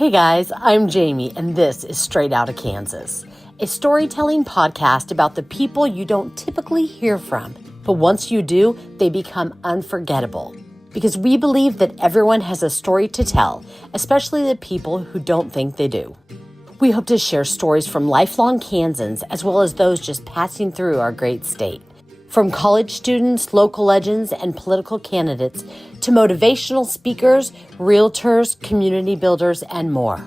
Hey guys, I'm Jaime, and this is Straight Outta Kansas, a storytelling podcast about the people you don't typically hear from, but once you do, they become unforgettable. Because we believe that everyone has a story to tell, especially the people who don't think they do. We hope to share stories from lifelong Kansans as well as those just passing through our great state. From college students, local legends, and political candidates to motivational speakers, realtors, community builders, and more.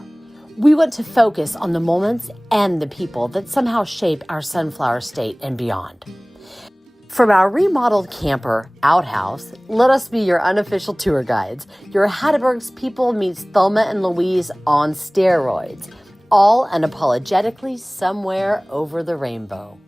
We want to focus on the moments and the people that somehow shape our Sunflower State and beyond. From our remodeled camper, Outhouse, let us be your unofficial tour guides. Your Hattiesburg's people meets Thelma and Louise on steroids, all unapologetically somewhere over the rainbow.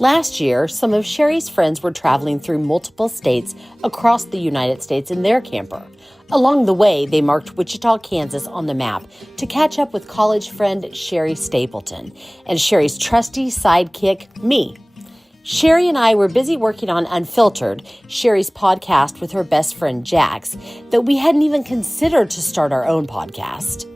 Last year, some of Sherri's friends were traveling through multiple states across the United States in their camper. Along the way, they marked Wichita, Kansas on the map to catch up with college friend Sherri Stapleton and Sherri's trusty sidekick, me. Sherri and I were busy working on Unfiltered, Sherri's podcast with her best friend Jax, that we hadn't even considered to start our own podcast.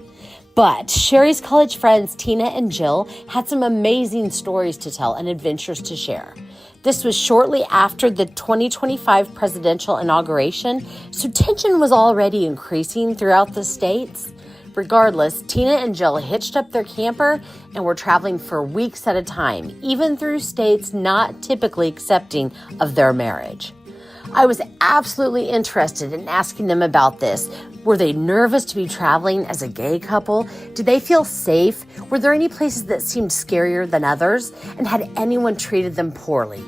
But Sherri's college friends Tina and Jill had some amazing stories to tell and adventures to share. This was shortly after the 2025 presidential inauguration, so tension was already increasing throughout the states. Regardless, Tina and Jill hitched up their camper and were traveling for weeks at a time, even through states not typically accepting of their marriage. I was absolutely interested in asking them about this. Were they nervous to be traveling as a gay couple? Did they feel safe? Were there any places that seemed scarier than others? And had anyone treated them poorly?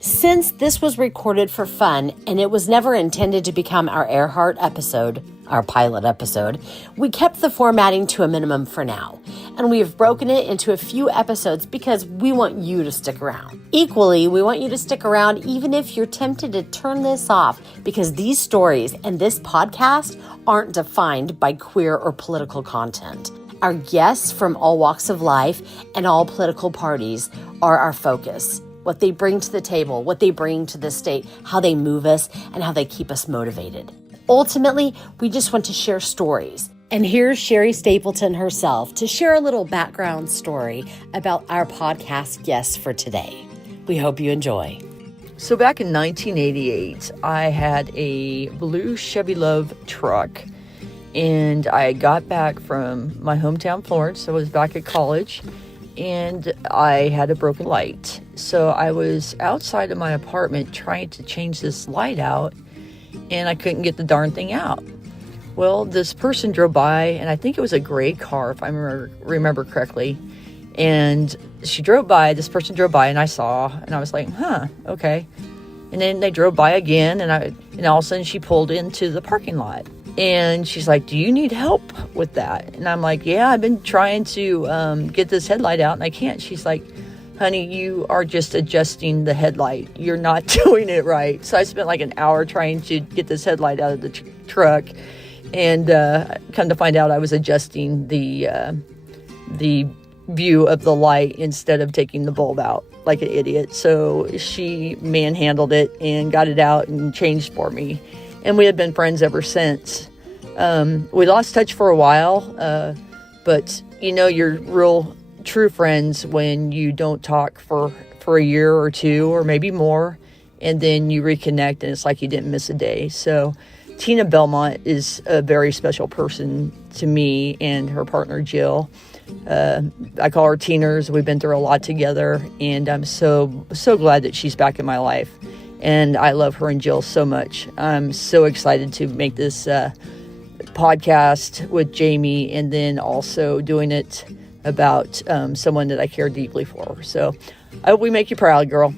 Since this was recorded for fun and it was never intended to become our Earhart episode, our pilot episode, we kept the formatting to a minimum for now. And we have broken it into a few episodes because we want you to stick around. Equally, we want you to stick around even if you're tempted to turn this off, because these stories and this podcast aren't defined by queer or political content. Our guests from all walks of life and all political parties are our focus. What they bring to the table, what they bring to the state, how they move us, and how they keep us motivated. Ultimately, we just want to share stories. And here's Sherri Stapleton herself to share a little background story about our podcast guests for today. We hope you enjoy. So back in 1988, I had a blue Chevy Love truck, and I got back from my hometown, Florence. I was back at college, and I had a broken light. So I was outside of my apartment trying to change this light out, and I couldn't get the darn thing out. Well, this person drove by, and I think it was a gray car, if I remember correctly. And this person drove by, and I saw, and I was like, okay. And then they drove by again, and all of a sudden she pulled into the parking lot. And she's like, do you need help with that? And I'm like, yeah, I've been trying to get this headlight out, and I can't. She's like, honey, you are just adjusting the headlight. You're not doing it right. So I spent like an hour trying to get this headlight out of the truck. And come to find out, I was adjusting the view of the light instead of taking the bulb out like an idiot. So she manhandled it and got it out and changed for me. And we have been friends ever since. We lost touch for a while, but you're real true friends when you don't talk for a year or two or maybe more, and then you reconnect and it's like you didn't miss a day. So Tina Belmont is a very special person to me and her partner Jill. I call her Teeners. We've been through a lot together, and I'm so glad that she's back in my life. And I love her and Jill so much. I'm so excited to make this podcast with Jaime, and then also doing it about someone that I care deeply for. So I hope we make you proud, girl.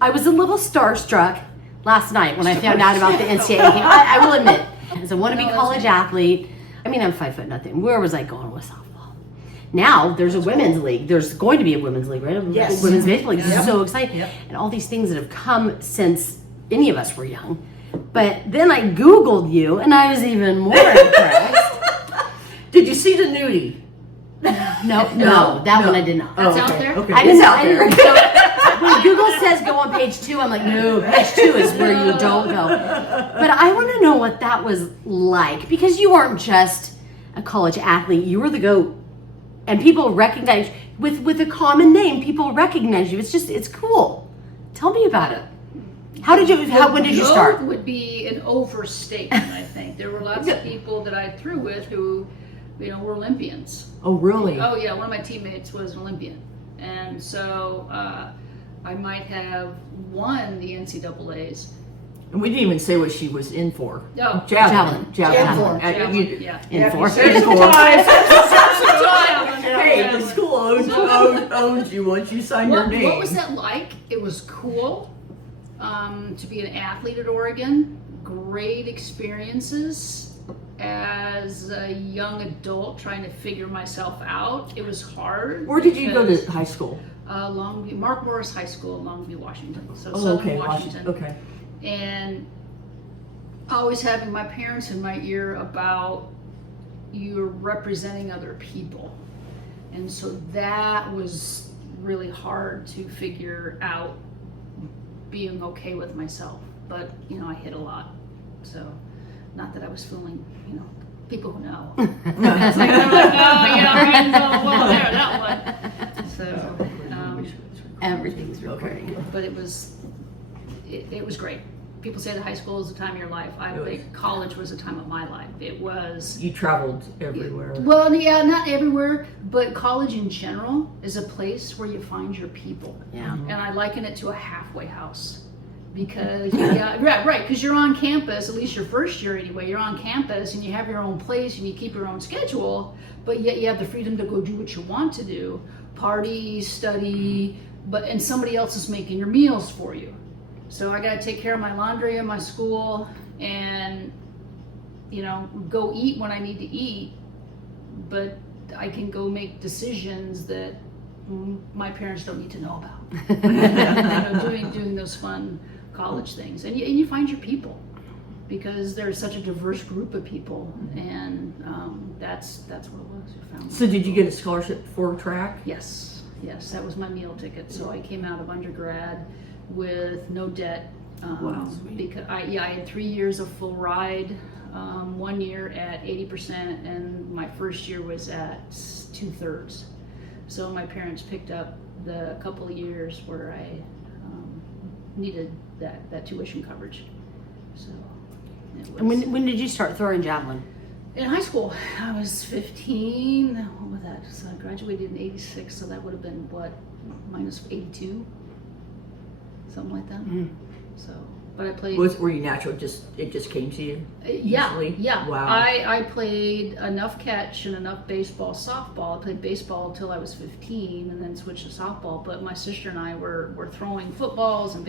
I was a little starstruck last night when I found out about the NCAA game. I will admit, as a wannabe college athlete, I'm 5'0". Where was I going with softball? Now there's a women's league. There's going to be a women's league, right? Yes. Women's baseball league. This is so exciting. Yep. And all these things that have come since any of us were young. But then I Googled you, and I was even more impressed. Did you see the nudie? No, that one I did not. That's out there? Okay. I didn't know. when Google says go on page 2, I'm like, no, page 2 is where you don't go. But I want to know what that was like, because you weren't just a college athlete, you were the GOAT. And people recognize, with a common name, people recognize you. It's cool. Tell me about it. When did you start? GOAT would be an overstatement, I think. There were lots of people that I threw with who, were Olympians. Oh, really? Oh, yeah. One of my teammates was an Olympian. And so I might have won the NCAAs. And we didn't even say what she was in for. Oh, Javelin. Javelin, Yeah. In for. Hey, Yeah. the school owns you once you sign your name. What was that like? It was cool to be an athlete at Oregon. Great experiences as a young adult trying to figure myself out. It was hard. Where did you go to high school? Longview, Mark Morris High School, Longview, Washington. So Oh, Southern okay, Washington. Okay. And always having my parents in my ear about you're representing other people. And so that was really hard to figure out, being okay with myself. But, I hit a lot. So, not that I was fooling, people who know. It's like, they're like, I know, well, there, that one. So, Everything's recording. but it was great. People say that high school is the time of your life. I think college was the time of my life. It was. You traveled everywhere. Well, yeah, not everywhere, but college in general is a place where you find your people. Yeah. And I liken it to a halfway house. Because, because you're on campus, at least your first year anyway, you're on campus and you have your own place and you keep your own schedule, but yet you have the freedom to go do what you want to do, party, study, and somebody else is making your meals for you. So I got to take care of my laundry and my school and, go eat when I need to eat, but I can go make decisions that my parents don't need to know about. Doing those fun college things, and you find your people because there's such a diverse group of people, and that's what it was. You found. So did you get a scholarship for track? Yes, that was my meal ticket. So I came out of undergrad with no debt. Wow. Because I had 3 years of full ride, 1 year at 80%, and my first year was at 2/3. So my parents picked up the couple of years where I needed that tuition coverage. So it was. And when did you start throwing javelin? In high school, I was 15. What was that? So I graduated in 86, so that would have been minus 82? Something like that. Mm. So, but I played. Were you natural? It just came to you? Easily? Yeah. Wow. I played enough catch and enough baseball, softball. I played baseball until I was 15, and then switched to softball. But my sister and I were throwing footballs, and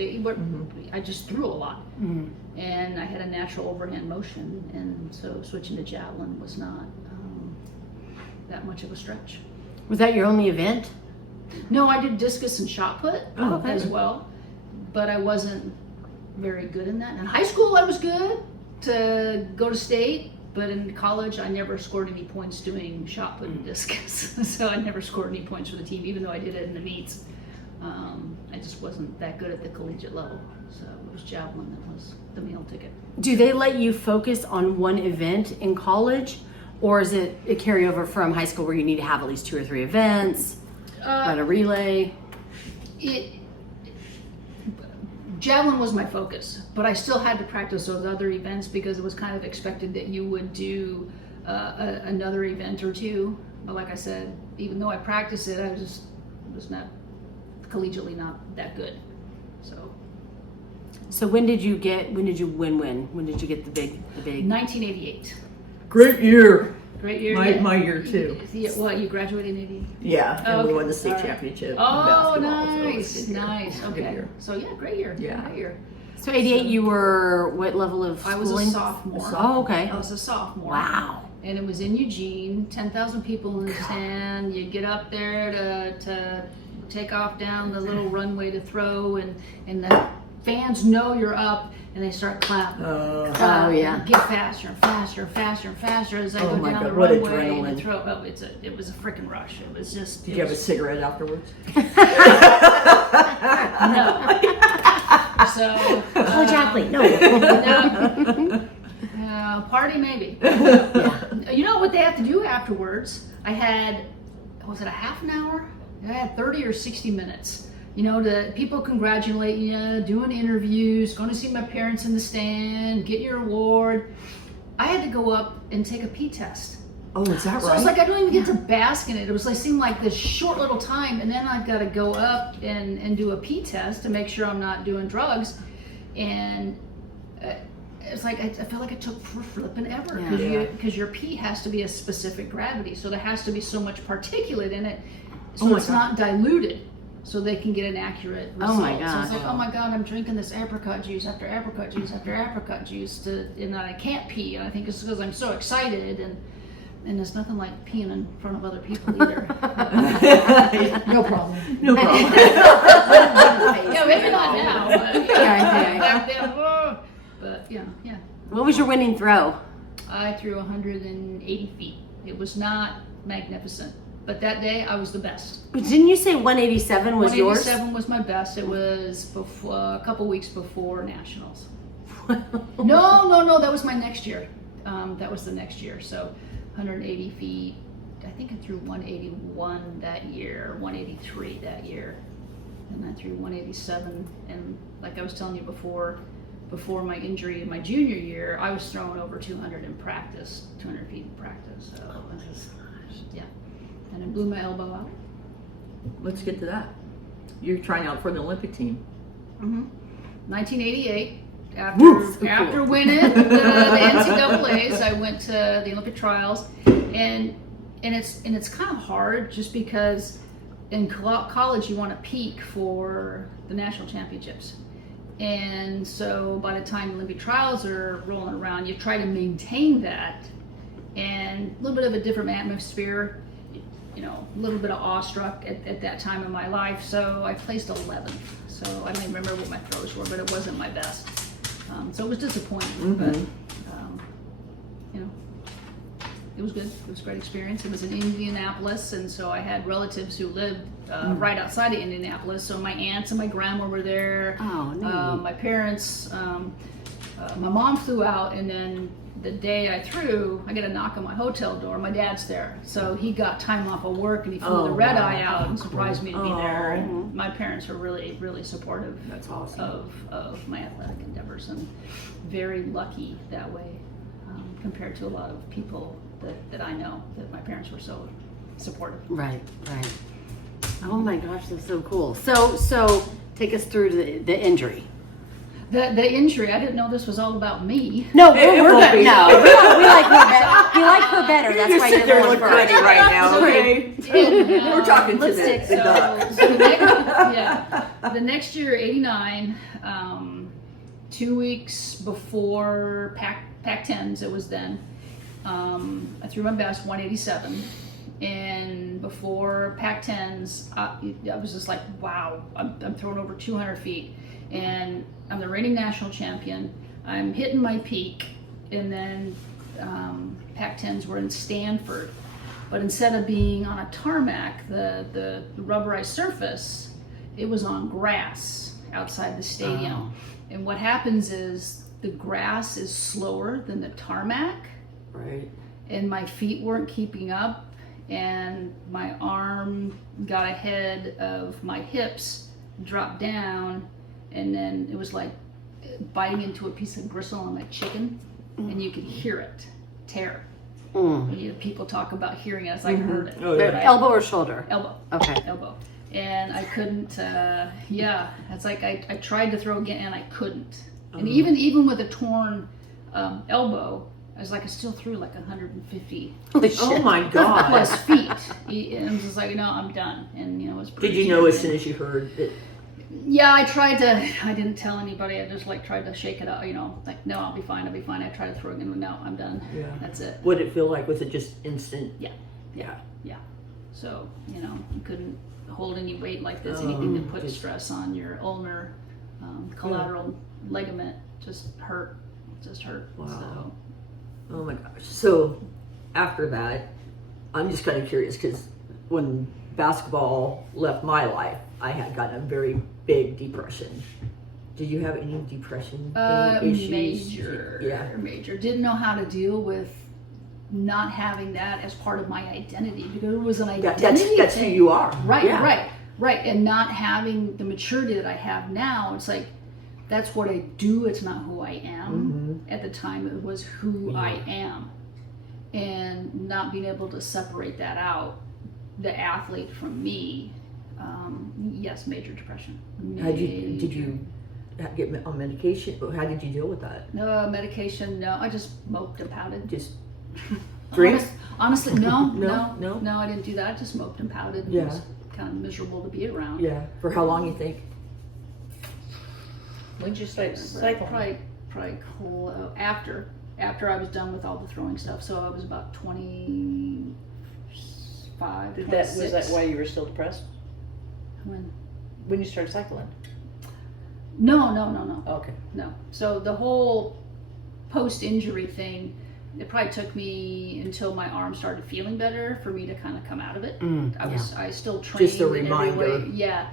I just threw a lot. Mm. And I had a natural overhand motion, and so switching to javelin was not that much of a stretch. Was that your only event? No, I did discus and shot put okay. as well, but I wasn't very good in that. In high school, I was good to go to state, but in college, I never scored any points doing shot put and discus. So I never scored any points for the team, even though I did it in the meets. I just wasn't that good at the collegiate level. So it was javelin that was the meal ticket. Do they let you focus on one event in college, or is it a carryover from high school where you need to have at least 2 or 3 events, run a relay? Javelin was my focus, but I still had to practice those other events because it was kind of expected that you would do another event or two. But like I said, even though I practiced it, I was not collegiately not that good. So when did you win? When did you get the big? 1988. Great year. Great year. My year too. What, you graduated in 88? Yeah, and we Okay. won the state All right. championship. in Oh, basketball, so it was a nice, good year. nice. Good Okay. year. So yeah, great year. Yeah. Great year. So 88, you were what level of I schooling? was a sophomore. Oh, okay. I was a sophomore. Wow. And it was in Eugene, 10,000 people in the stand. You get up there to take off down the little runway to throw, and the fans know you're up, and they start clapping. Oh, yeah. Get faster and faster and faster and faster as I Oh go my down God, the what runway adrenaline. and throw. Oh, it was a freaking rush. It was just. Did you have a cigarette afterwards? So College athlete, no. Party maybe. You know what they have to do afterwards? I had, was it a half an hour? I had 30 or 60 minutes. You know, to people congratulate you, doing interviews, going to see my parents in the stand, get your award. I had to go up and take a pee test. Oh, is that So right? it's like I don't even get to bask in it. It was like seemed like this short little time, and then I've got to go up and do a pee test to make sure I'm not doing drugs. And it's like I feel like it took for flipping ever because your pee has to be a specific gravity, so there has to be so much particulate in it, so it's not diluted, so they can get an accurate result. Oh my So God. it's like, oh my God, I'm drinking this apricot juice after apricot juice after apricot juice, and I can't pee. And I think it's because I'm so excited, and there's nothing like peeing in front of other people either. No problem. No problem. Yeah, maybe not now, but back then, whoa. But yeah. What was your winning throw? I threw 180 feet. It was not magnificent, but that day I was the best. But didn't you say 187 was yours? 187 was my best. It was before, a couple weeks before nationals. No, that was my next year. That was the next year. So 180 feet. I think I threw 181 that year, 183 that year, and I threw 187. And like I was telling you before my injury in my junior year, I was throwing over 200 in practice, 200 feet in practice. So and I blew my elbow out. Let's get to that. You're trying out for the Olympic team. 1988. Woo, so After cool. winning the NCAA's, I went to the Olympic trials, and it's kind of hard just because in college you want to peak for the national championships, and so by the time the Olympic trials are rolling around, you try to maintain that, and a little bit of a different atmosphere, you know, a little bit of awestruck at that time in my life. So I placed 11th. So I don't even remember what my throws were, but it wasn't my best. So it was disappointing, but you know, it was good. It was a great experience. It was in Indianapolis, and so I had relatives who lived right outside of Indianapolis. So my aunts and my grandma were there. Oh, neat. My parents, my mom flew out, and then the day I threw, I get a knock on my hotel door. My dad's there, so he got time off of work, and he flew the red eye out and surprised me to be there. And my parents were really, really supportive. That's awesome. Of my athletic endeavors, and very lucky that way compared to a lot of people that I know, that my parents were so supportive. Right. Oh my gosh, that's so cool. So take us through the injury. The injury, I didn't know this was all about me. No, we're good. No, we like her better. We like her better. That's You why sit you're there the and one look first. pretty right now, okay? We're talking to lipstick, the duck. So the next year, 89, 2 weeks before Pac-10s, it was then, I threw my best, 187. And before Pac-10s, I was just like, wow, I'm throwing over 200 feet. And I'm the reigning national champion. I'm hitting my peak. And then Pac-10s were in Stanford. But instead of being on a tarmac, the rubberized surface, it was on grass outside the stadium. And what happens is the grass is slower than the tarmac. Right. And my feet weren't keeping up, and my arm got ahead of my hips, dropped down, and then it was like biting into a piece of gristle on my chicken, and you could hear it tear. People talk about hearing it, I heard it. Oh, yeah. Elbow or shoulder? Elbow. Okay. Elbow. And I couldn't, it's like I tried to throw again and I couldn't. And even with a torn elbow, I was like, I still threw like 150 Holy shit. Oh my God. plus feet. And I was just like, no, I'm done. And it was pretty Did you know as terrible. soon as you heard it? Yeah, I didn't tell anybody. I just like tried to shake it out, like, no, I'll be fine. I tried to throw it again, but no, I'm done. Yeah. That's it. What did it feel like? Was it just instant? Yeah. Yeah. So, you couldn't hold any weight like this, anything that put stress on your ulnar collateral ligament just hurt. Wow. So, Oh my gosh. So after that, I'm just kind of curious because when basketball left my life, I had gotten a very big depression. Did you have any depression issues? Major. Didn't know how to deal with not having that as part of my identity, because it was an identity. That's who you are. Right. And not having the maturity that I have now, it's like, that's what I do. It's not who I am. At the time, it was who I am. And not being able to separate that out, the athlete from me, yes, major depression. Did you get on medication? How did you deal with that? No medication. No, I just moped and pouted. Just drink? Honestly, no, No. I didn't do that. I just moped and pouted. It was kind of miserable to be around. Yeah. For how long, you think? When did you start cycling? Probably after I was done with all the throwing stuff. So I was about 25, 26. Was that why you were still depressed? When you started cycling? No. Okay. No. So the whole post-injury thing, it probably took me until my arm started feeling better for me to kind of come out of it. I still trained. Just a reminder. In every way. Yeah.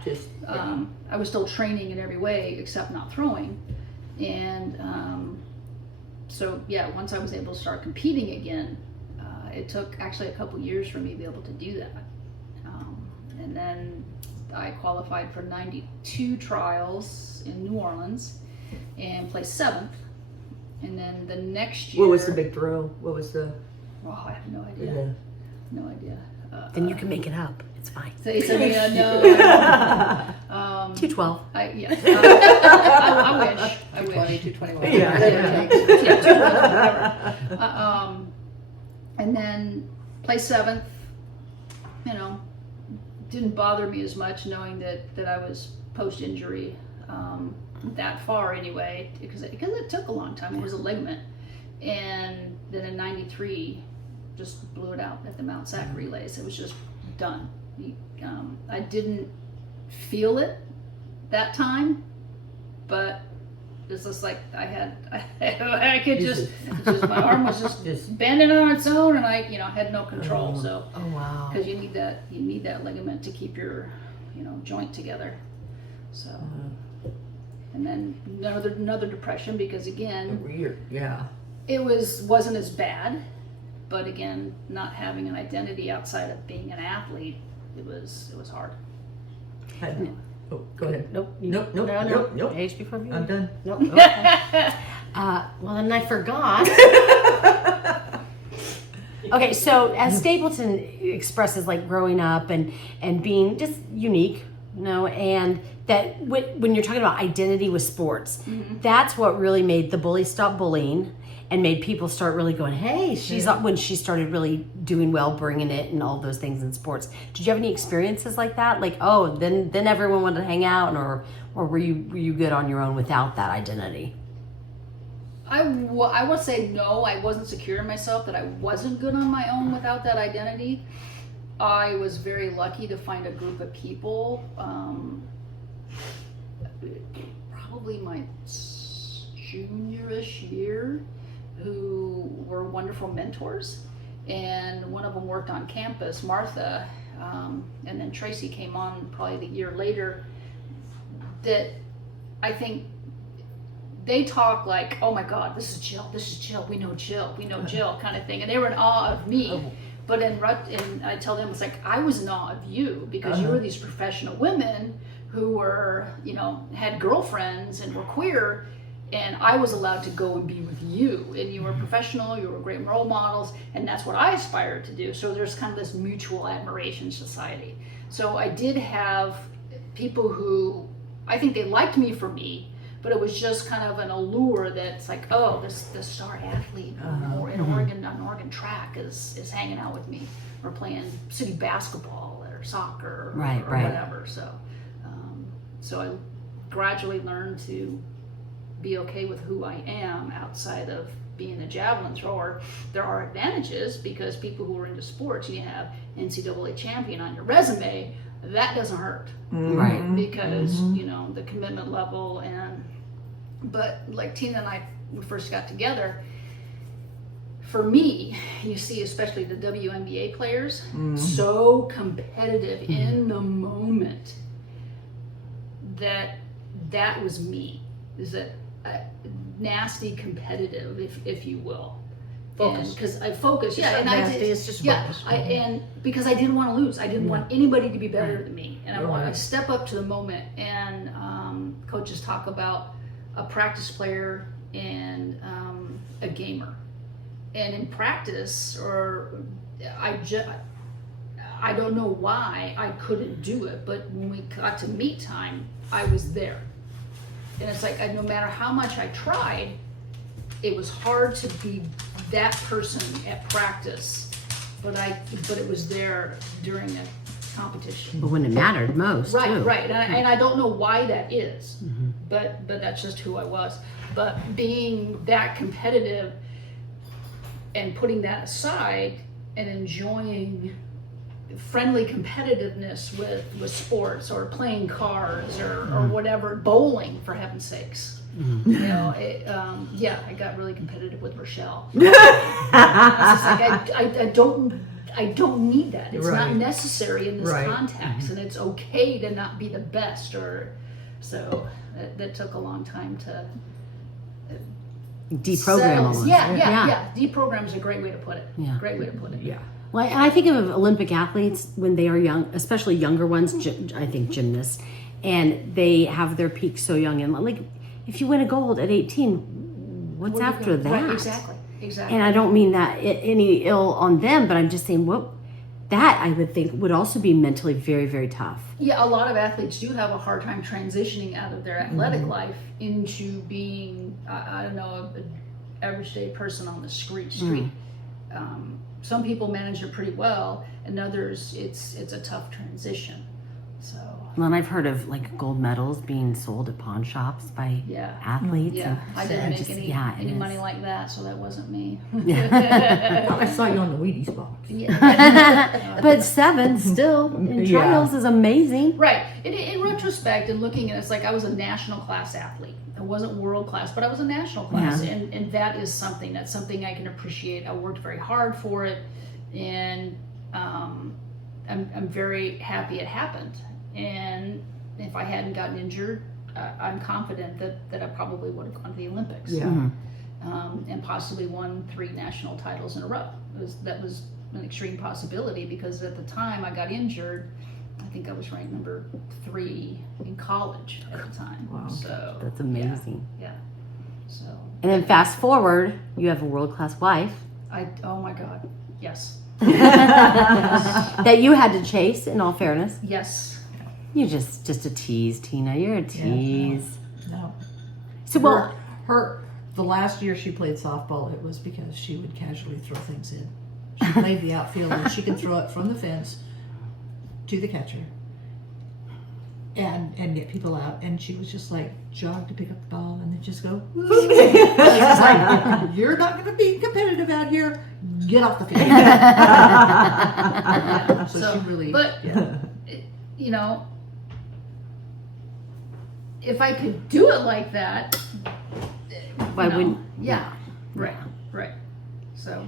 I was still training in every way except not throwing. And once I was able to start competing again, it took actually a couple years for me to be able to do that. And then I qualified for 92 trials in New Orleans and placed 7th. And then the next year... What was the big throw? What was the... Oh, I have no idea. Yeah. No idea. Then you can make it up. It's fine. So, no. 212. I wish. 220, 221. Yeah, 212, and then placed 7th. Didn't bother me as much knowing that I was post-injury that far anyway, because it took a long time. It was a ligament, and then in '93, just blew it out at the Mount Sac relays. It was just done. I didn't feel it that time, but it's just like I could just my arm was just bending on its own, and I had no control. So wow, because you need that ligament to keep your joint together. So and then another depression, because again it wasn't as bad, but again, not having an identity outside of being an athlete, it was hard. Go ahead. Nope. Nope. Age before me. I'm done. Nope. Okay. Well, then I forgot. Okay, so as Stapleton expresses, like growing up and being just unique, and that when you're talking about identity with sports, that's what really made the bully stop bullying and made people start really going, hey, she's up, when she started really doing well, bringing it and all those things in sports. Did you have any experiences like that? Like, then everyone wanted to hang out, or were you good on your own without that identity? I would say no. I wasn't secure in myself, that I wasn't good on my own without that identity. I was very lucky to find a group of people, probably my junior-ish year, who were wonderful mentors. And one of them worked on campus, Martha, and then Tracy came on probably the year later. That I think they talk like, oh my God, this is Jill, we know Jill kind of thing. And they were in awe of me. But and I tell them, it's like, I was in awe of you, because you were these professional women who were, had girlfriends and were queer, and I was allowed to go and be with you, and you were professional, you were great role models, and that's what I aspired to do. So there's kind of this mutual admiration society. So I did have people who, I think they liked me for me, but it was just kind of an allure that's like, this star athlete or in Oregon, on Oregon track is hanging out with me, or playing city basketball or soccer or whatever. So I gradually learned to be okay with who I am outside of being a javelin thrower. There are advantages, because people who are into sports, you have NCAA champion on your resume, that doesn't hurt, right? Because the commitment level. But like Tina and I, we first got together, for me, you see, especially the WNBA players, so competitive in the moment. that was me. Is that nasty competitive, if you will. Focus. Because I focus, It's not nasty, it's just focus. and because I didn't want to lose. I didn't want anybody to be better than me, and I want to step up to the moment. And coaches talk about a practice player and a gamer, and in practice, I don't know why I couldn't do it, but when we got to meet time, I was there. And it's like, no matter how much I tried, it was hard to be that person at practice, but it was there during a competition. But when it mattered most, Right, too. right, and I don't know why that is, but that's just who I was. But being that competitive and putting that aside and enjoying friendly competitiveness with sports or playing cards or whatever, bowling, for heaven's sakes. You know, I got really competitive with Rochelle. I don't need that. It's not necessary in this context, and it's okay to not be the best. So that took a long time to Deprogram almost. Yeah. Deprogram is a great way to put it. Yeah. Great way to put it. Yeah. Well, and I think of Olympic athletes when they are young, especially younger ones, I think gymnasts, and they have their peak so young. And like, if you win a gold at 18, what's after that? Right, exactly. And I don't mean that any ill on them, but I'm just saying that I would think would also be mentally very, very tough. Yeah, a lot of athletes do have a hard time transitioning out of their athletic life into being, I don't know, an average day person on the street. Some people manage it pretty well, and others it's a tough transition. So. Well, and I've heard of like gold medals being sold at pawn shops by athletes. Yeah, I didn't make any money like that, so that wasn't me. I thought I saw you on the Wheaties box. But 7 still in trials is amazing. Right. In retrospect and looking at it, it's like I was a national class athlete. I wasn't world class, but I was a national class, and that's something I can appreciate. I worked very hard for it, and I'm very happy it happened. And if I hadn't gotten injured, I'm confident that I probably would have gone to the Olympics. Yeah. And possibly won 3 national titles in a row. That was an extreme possibility, because at the time I got injured, I think I was ranked number 3 in college at the time. Wow. So That's amazing. Yeah. So. And then fast forward, you have a world-class wife. Oh my God. Yes. That you had to chase, in all fairness. Yes. You're just a tease, Tina. You're a tease. No. So, well, The last year she played softball, it was because she would casually throw things in. She played the outfield, and she could throw it from the fence to the catcher and get people out. And she was just like jog to pick up the ball and then just go. It's like, you're not going to be competitive out here. Get off the field. So she really. But you know, if I could do it like that, why wouldn't? Yeah. Right. So,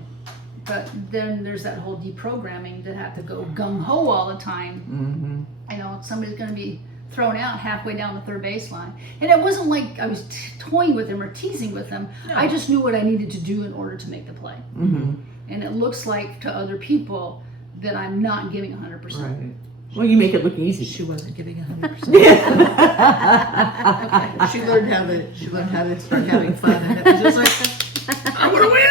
but then there's that whole deprogramming to have to go gung ho all the time. I know somebody's going to be thrown out halfway down the third baseline, and it wasn't like I was toying with them or teasing with them. No. I just knew what I needed to do in order to make the play. And it looks like to other people that I'm not giving 100%. Right. Well, you make it look easy. She wasn't giving 100%. Okay. She learned how to start having fun, and it was just like, I want to win.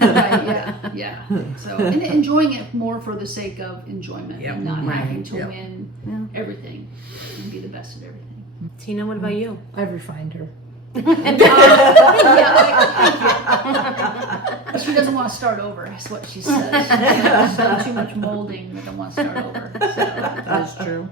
Right, yeah. So, and enjoying it more for the sake of enjoyment, and not having to win everything and be the best at everything. Tina, what about you? I've refined her. She doesn't want to start over. That's what she says. She's done too much molding. That don't want to start over. So. That's true.